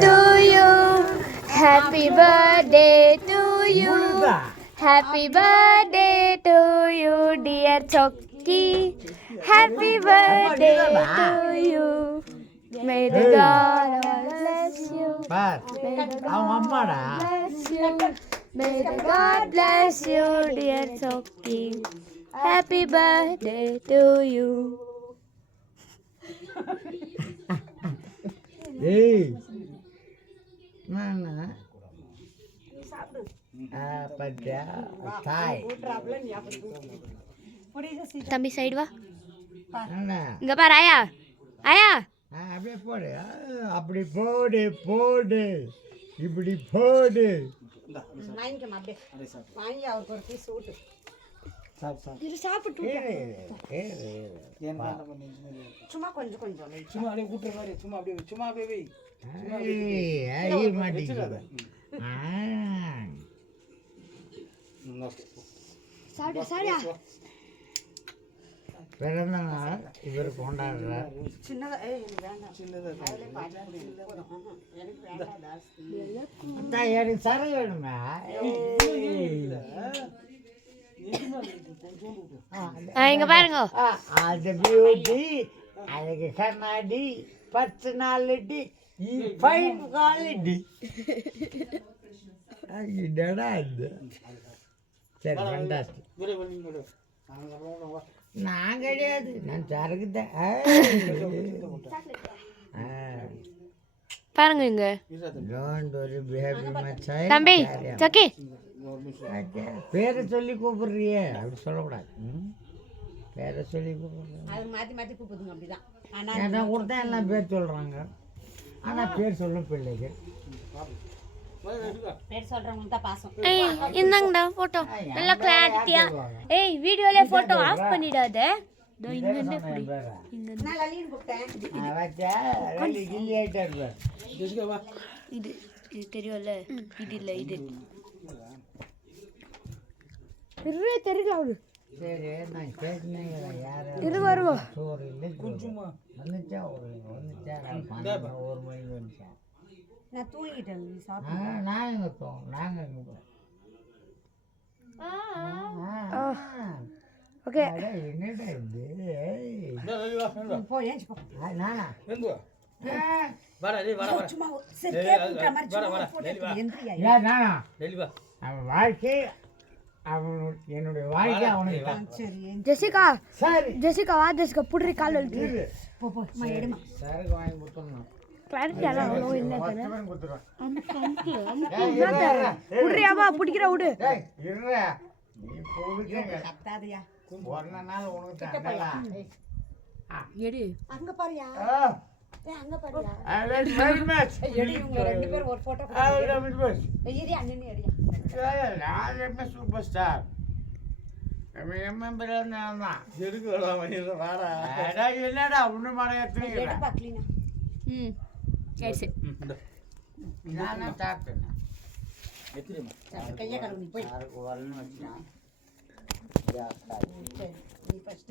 to you. Happy birthday to you. Happy birthday to you, dear Chokki. Happy birthday to you. May the God bless you. May the God bless you. May the God bless you, dear Chokki. Happy birthday to you. ஏய் நானா பத்தியா தாய் தம்பி side வா. என்ன இங்க பாரு ஆயா. ஆயா அப்படியே போடு அப்படி போடு போடு இப்படி போடு சும்மா கொஞ்சம் கொஞ்சம் சும்மா அப்படியே கூட்டுற மாதிரி சும்மா அப்படியே வை மாட்டேங்குது பிறந்த நாள் இவர் கொண்டாடுறார். எனக்கு சர வேணுமே. இங்க பாருங்க. அது பியூட்டி அதுக்கு கண்ணாடி 10 நாளடி ஃபைன் குவாலிட்டி. என்னடா இது? சரி ஃபண்டாஸ்டிக். நான் கிடையாது, நான் சரக்கு தான். பாருங்க இங்க தம்பி சக்கி பேரை சொல்லி கூப்பிடுறியே அப்படி சொல்லக்கூடாது. பேரை சொல்லி கூப்பிடுறேன் கொடுத்தா எல்லாம் பேர் சொல்கிறாங்க. ஆனால் பேர் சொல்லும் பிள்ளைகள் இந்தாங்கடா போட்டோ நல்லா கிளாரிட்டியா. ஏய் வீடியோல போட்டோ ஆஃப் பண்ணிடாத. இது இது தெரியும்ல, இது இல்ல இது தெரியல. அவரு சரி நான் கேட்குனேன் யார் இது வருவோம். சோறு இல்லை வந்துச்சா ஒரு மணிக்கு வந்துச்சா. நான் தூங்கிட்டேன். நான் எங்கே போவோம், நாங்கள் எங்கே போவோம். ஓகே என்னடா இது? நானா அவன் வாழ்க்கை என்னுடைய வாழ்க்கை அவனுக்கு. ஜெசிகா சரி ஜெசிகா வா. ஜெசிகா புடுறி கால் வலிக்கு. சரக்கு வாங்கி கொடுத்துடணும். புடுறியாமா பிடிக்கிற விடு. ஒரு நாள் உனக்கு எடு அங்க பாருயா அங்க பாருயா. ரெண்டு பேரும் ஒரு போட்டோ சூப்பர் ஸ்டார் என்னடா ஒண்ணு மாட பாக்கலீனா. ம் சரி சரி நானா சாப்பிட்டேன். கையை கழுவி போய் வரணும்னு வச்சுனா நீ ஃபர்ஸ்ட்